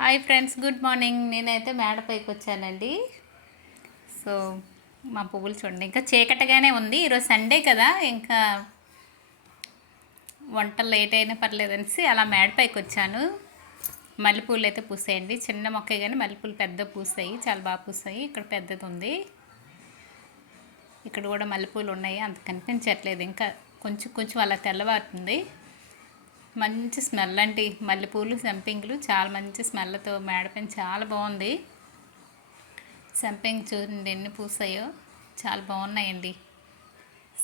Hi friends good morning. నేనైతే మేడపైకి వచ్చానండి. So మా పువ్వులు చూడండి. ఇంకా చీకటిగానే ఉంది. ఈరోజు సండే కదా. ఇంకా వంట లేట్ అయినా పర్లేదనేసి అలా మేడపైకి వచ్చాను. మల్లెపూలు అయితే పూసాయండి. చిన్న మొక్క కానీ మల్లెపూలు పెద్ద పూసాయి. చాలా బాగా పూసాయి. ఇక్కడ పెద్దది ఉంది. ఇక్కడ కూడా మల్లెపూలు ఉన్నాయి. అంత కనిపించట్లేదు ఇంకా కొంచెం కొంచెం అలా తెల్లవారుతుంది. మంచి స్మెల్ అండి. మల్లెపూలు సంపింగులు చాలా మంచి స్మెల్తో మేడపైన చాలా బాగుంది. సంపింగ్ చూడండి ఎన్ని పూసాయో. చాలా బాగున్నాయండి.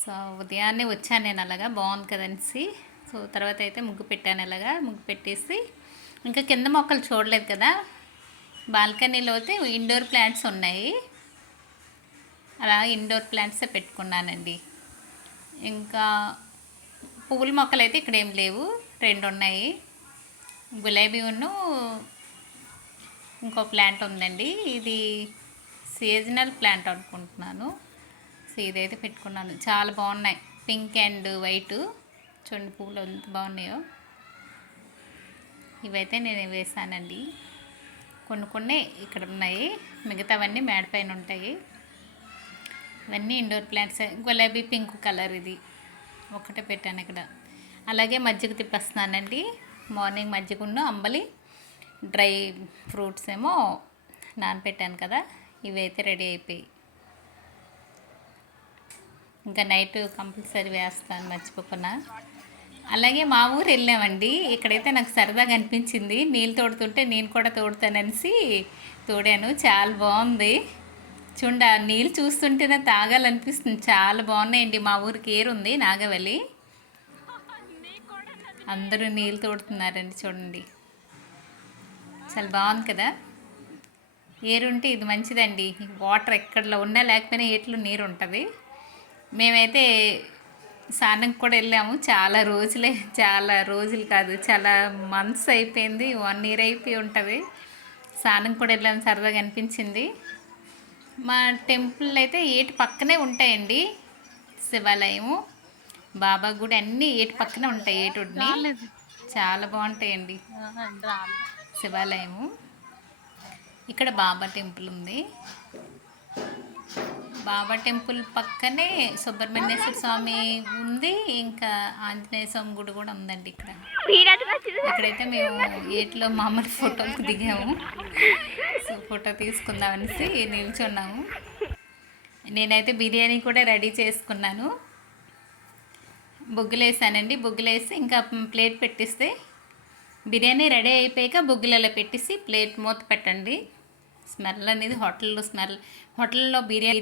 సో ఉదయాన్నే వచ్చాను నేను అలాగా. బాగుంది కదనేసి సో తర్వాత అయితే ముగ్గు పెట్టాను ఇలాగా. ముగ్గు పెట్టేసి ఇంకా కింద మొక్కలు చూడలేదు కదా. బాల్కనీలో అయితే ఇండోర్ ప్లాంట్స్ ఉన్నాయి. అలా ఇండోర్ ప్లాంట్సే పెట్టుకున్నానండి. ఇంకా పువ్వుల మొక్కలు అయితే ఇక్కడ ఏం లేవు. రెండు ఉన్నాయి గులాబీ ఉన్ను ఇంకో ప్లాంట్ ఉందండి. ఇది సీజనల్ ప్లాంట్ అనుకుంటున్నాను. సో ఇదైతే పెట్టుకున్నాను. చాలా బాగున్నాయి. Pink and white. చూడండి పువ్వులు ఎంత బాగున్నాయో. ఇవైతే నేను వేసానండి. కొన్ని కొన్ని ఇక్కడ ఉన్నాయి. మిగతావన్నీ మేడ పైన ఉంటాయి. ఇవన్నీ ఇండోర్ ప్లాంట్స్. గులాబీ పింక్ కలర్ ఇది. ఒకటే పెట్టాను ఇక్కడ. అలాగే మజ్జిగ తిప్పేస్తున్నానండి. మార్నింగ్ మజ్జిగున్న అంబలి డ్రై ఫ్రూట్స్ ఏమో నానపెట్టాను కదా ఇవైతే రెడీ అయిపోయి. ఇంకా నైట్ కంపల్సరీ వేస్తాను మర్చిపోకుండా. అలాగే మా ఊరు వెళ్ళామండి. ఇక్కడైతే నాకు సరదాగా అనిపించింది. నీళ్ళు తోడుతుంటే నేను కూడా తోడుతాననేసి తోడాను. చాలా బాగుంది. చూడ నీళ్ళు చూస్తుంటేనే తాగాలనిపిస్తుంది. చాలా బాగున్నాయండి. మా ఊరికి ఏరుంది నాగవల్లి. అందరూ నీళ్ళు తోడుతున్నారండి చూడండి. చాలా బాగుంది కదా? ఏరుంటే ఇది మంచిదండి. వాటర్ ఎక్కడలో ఉన్నా లేకపోయినా ఏట్లో నీరు ఉంటుంది మేమైతే స్నానంకి కూడా వెళ్ళాము. చాలా రోజులే చాలా రోజులు కాదు చాలా మంత్స్ అయిపోయింది. వన్ ఇయర్ అయిపోయి ఉంటుంది. స్నానం కూడా వెళ్ళాము సరదాగా అనిపించింది. మా టెంపుల్ అయితే ఏటి పక్కనే ఉంటాయండి శివాలయము. బాబా గుడి అన్నీ ఏటి పక్కనే ఉంటాయి ఏటుడిని చాలా బాగుంటాయండి. శివాలయము. ఇక్కడ బాబా టెంపుల్ ఉంది. బాబా టెంపుల్ పక్కనే సుబ్రహ్మణ్యేశ్వర స్వామి ఉంది ఇంకా ఆంజనేయ స్వామి గుడి కూడా ఉందండి ఇక్కడ. ఇక్కడైతే మేము ఏట్లో మామూలు ఫోటోలు దిగాము సో ఫోటో తీసుకుందామనేసి నిల్చున్నాము. నేనైతే బిర్యానీ కూడా రెడీ చేసుకున్నాను. బొగ్గులు వేసానండి బొగ్గులు వేసి ఇంకా ప్లేట్ పెట్టిస్తే బిర్యానీ రెడీ అయిపోయాక బొగ్గులలో పెట్టేసి ప్లేట్ మూత పెట్టండి. స్మెల్ అనేది హోటల్లో స్మెల్ హోటల్లో బిర్యానీ